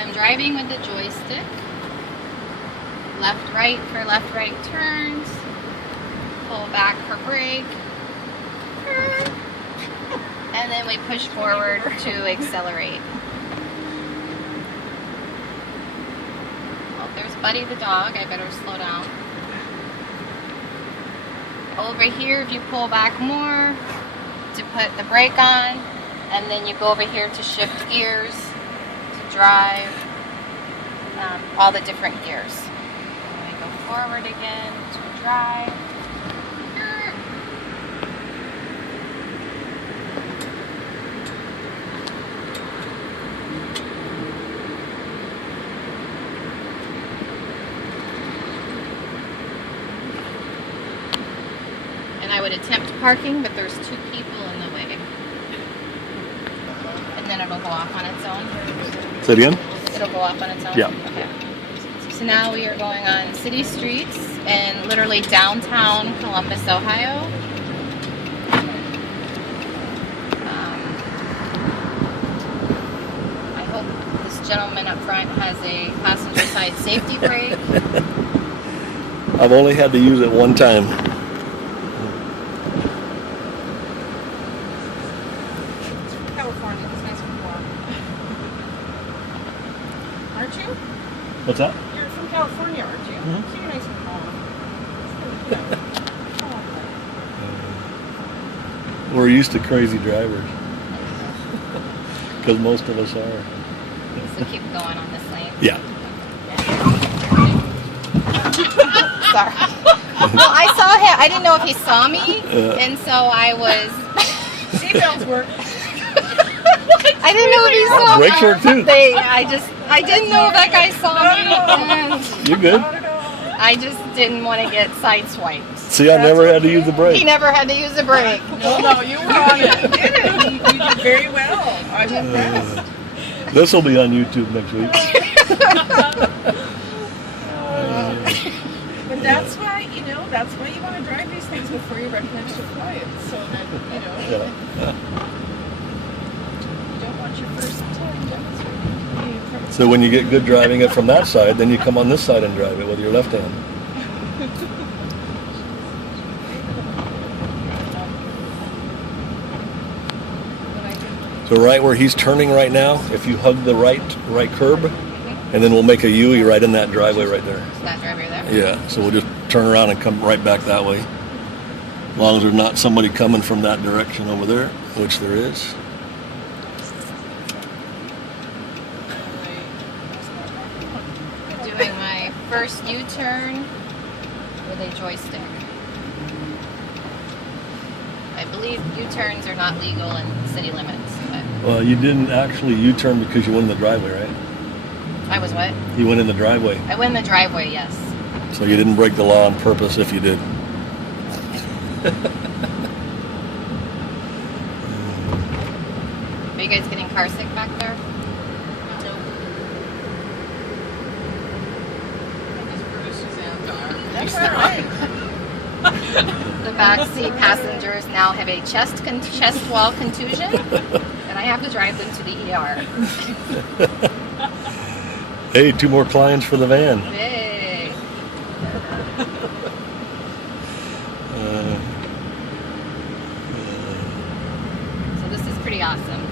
I'm driving with the joystick. Left, right for left, right turns. Pull back for brake. Turn. And then we push forward to accelerate. Oh, there's Buddy the dog. I better slow down. Over here, if you pull back more to put the brake on, and then you go over here to shift gears, to drive, all the different gears. And we go forward again to drive. And I would attempt parking, but there's 2 people in the way. And then it'll go off on its own. Say it again? It'll go off on its own? Yeah. Okay. So now we are going on city streets in literally downtown Columbus, Ohio. I hope this gentleman up front has a passenger side safety brake. I've only had to use it one time. California, it's nice and warm. Aren't you? What's that? You're from California, aren't you? Mm-hmm. So you're nice and warm. We're used to crazy drivers. Because most of us are. So keep going on this lane. Yeah. Sorry. Well, I saw him. I didn't know if he saw me, and so I was. Seatbelts work. I didn't know if he saw me. Brakes work too. I didn't know if that guy saw me, and You good? I just didn't want to get sideswiped. See, I never had to use the He brake. never had to use a brake. No, you were on it. You did it. You did very well. I'm impressed. This will be on YouTube next week. But that's why, that's why you want to drive these things before you recognize your clients. So that, Yeah. you don't want your first time demonstrating. So when you get good driving it from that side, then you come on this side and drive it with your left hand. So right where he's turning right now, if you hug the right curb, and then we'll make a U right in that driveway right there. Is that driver there? Yeah, so we'll just turn around and come right back that way. As long as there's not somebody coming from that direction over there, which there is. Doing my first U-turn with a joystick. I believe U-turns are not legal in city limits, but Well, you didn't actually U-turn because you went in the driveway, right? I was what? You went in the driveway. I went in the driveway, yes. So you didn't break the law on purpose if you did. Are you guys getting car sick back there? No. I just bruised Suzanne's arm. That's all right. The back seat passengers now have a chest wall contusion, and I have to drive them to the ER. Hey, 2 more clients for the van. Hey. So this is pretty awesome.